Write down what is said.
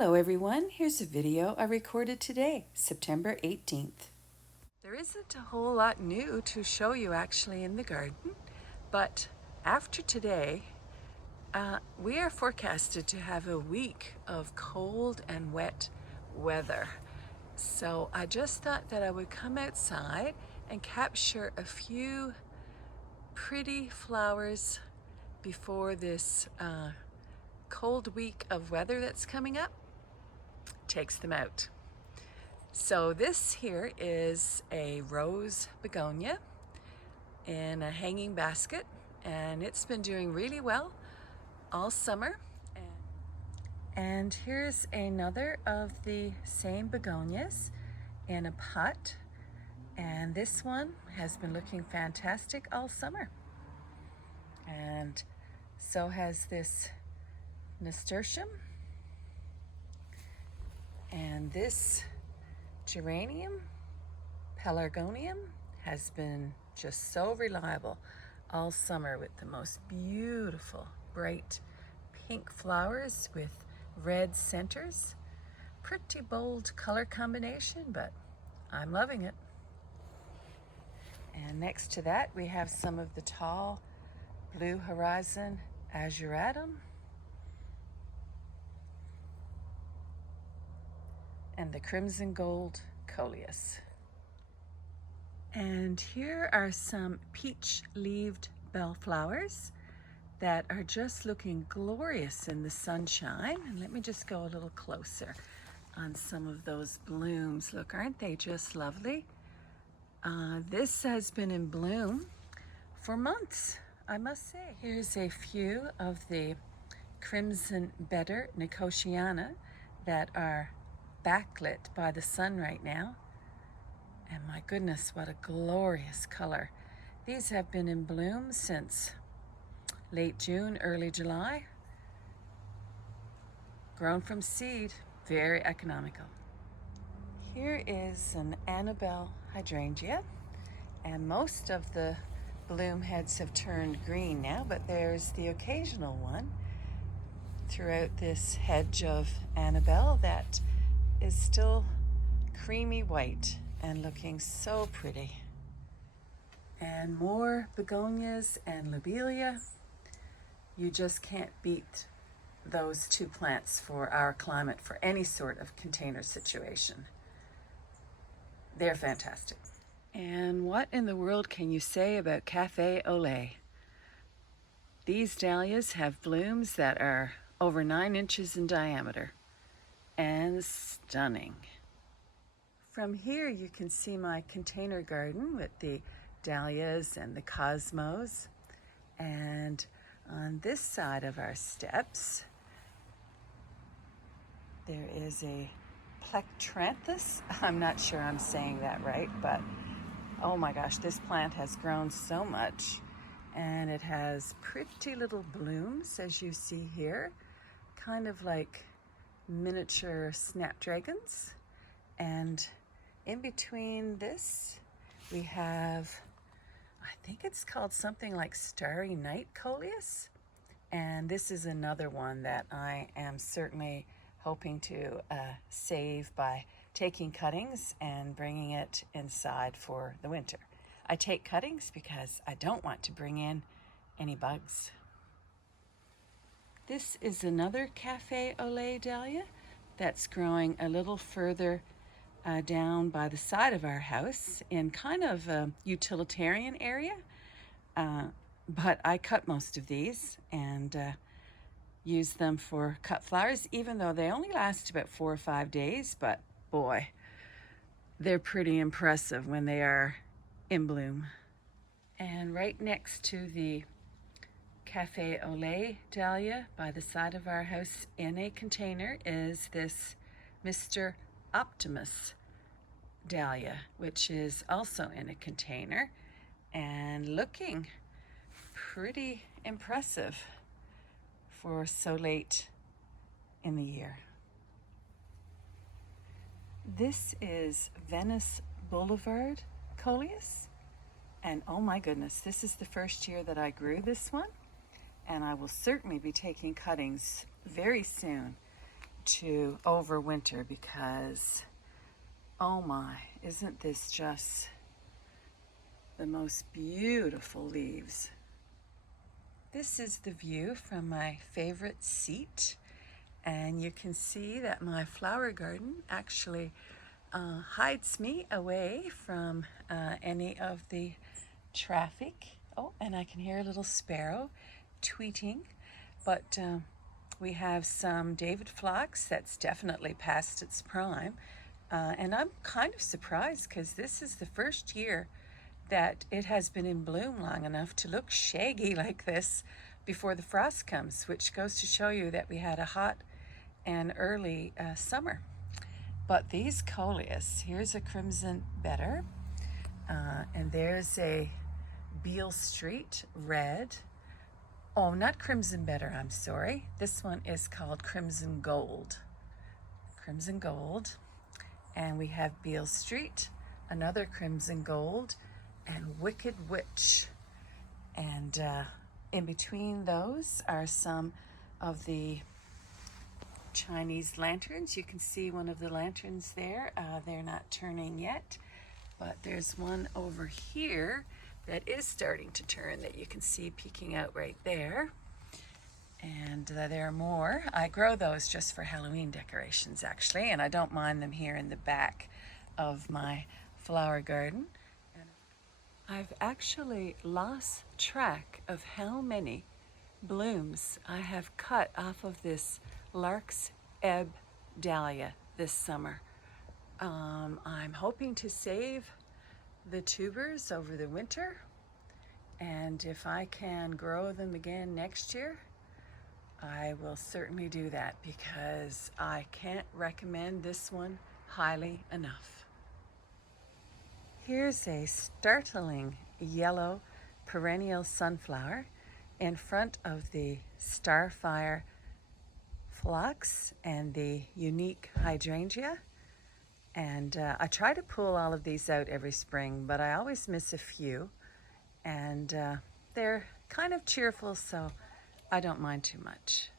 Hello everyone, here's a video I recorded today, September 18th. There isn't a whole lot new to show you actually in the garden, but after today, we are forecasted to have a week of cold and wet weather. So I just thought that I would come outside and capture a few pretty flowers before this cold week of weather that's coming up takes them out. So this here is a rose begonia in a hanging basket, and it's been doing really well all summer. And here's another of the same begonias in a pot, and this one has been looking fantastic all summer. And so has this nasturtium, and this geranium, pelargonium, has been just so reliable all summer with the most beautiful bright pink flowers with red centers. Pretty bold color combination, but I'm loving it. And next to that we have some of the tall blue horizon azuratum and the crimson gold coleus. And here are some peach-leaved bellflowers that are just looking glorious in the sunshine. And let me just go a little closer on some of those blooms. Look, aren't they just lovely? This has been in bloom for months, I must say. Here's a few of the crimson bedder nicotiana that are backlit by the sun right now. And my goodness, what a glorious color. These have been in bloom since late June, early July. Grown from seed, very economical. Here is an Annabelle hydrangea, and most of the bloom heads have turned green now, but there's the occasional one throughout this hedge of Annabelle that is still creamy white and looking so pretty. And more begonias and lobelia. You just can't beat those two plants for our climate for any sort of container situation. They're fantastic. And what in the world can you say about Cafe au lait? These dahlias have blooms that are over 9 inches in diameter and stunning. From here you can see my container garden with the dahlias and the cosmos. And on this side of our steps, there is a plectranthus. I'm not sure I'm saying that right, but oh my gosh, this plant has grown so much, and it has pretty little blooms, as you see here, kind of like miniature snapdragons. And in between this, we have, I think it's called something like Starry Night Coleus. And this is another one that I am certainly hoping to save by taking cuttings and bringing it inside for the winter. I take cuttings because I don't want to bring in any bugs. This is another Cafe au lait dahlia that's growing a little further down by the side of our house in kind of a utilitarian area. But I cut most of these and use them for cut flowers, even though they only last about 4 or 5 days. But boy, they're pretty impressive when they are in bloom. And right next to the Cafe au lait dahlia by the side of our house in a container is this Mr. Optimus dahlia, which is also in a container and looking pretty impressive for so late in the year. This is Venice Boulevard Coleus, and oh my goodness, this is the first year that I grew this one, and I will certainly be taking cuttings very soon to overwinter because, oh my, isn't this just the most beautiful leaves? This is the view from my favorite seat, and you can see that my flower garden actually hides me away from any of the traffic. Oh, and I can hear a little sparrow tweeting, but we have some David phlox that's definitely past its prime, and I'm kind of surprised because this is the first year that it has been in bloom long enough to look shaggy like this before the frost comes, which goes to show you that we had a hot and early summer. But these coleus, here's a crimson bedder, and there's a Beale Street red. Oh, not crimson bedder, I'm sorry. This one is called crimson gold. Crimson gold. And we have Beale Street, another crimson gold, and Wicked Witch. And in between those are some of the Chinese lanterns. You can see one of the lanterns there. They're not turning yet, but there's one over here that is starting to turn that you can see peeking out right there. And there are more. I grow those just for Halloween decorations actually, and I don't mind them here in the back of my flower garden. I've actually lost track of how many blooms I have cut off of this Lark's Ebb dahlia this summer. I'm hoping to save the tubers over the winter, and if I can grow them again next year, I will certainly do that because I can't recommend this one highly enough. Here's a startling yellow perennial sunflower in front of the starfire phlox and the unique hydrangea. And I try to pull all of these out every spring, but I always miss a few. And they're kind of cheerful, so I don't mind too much.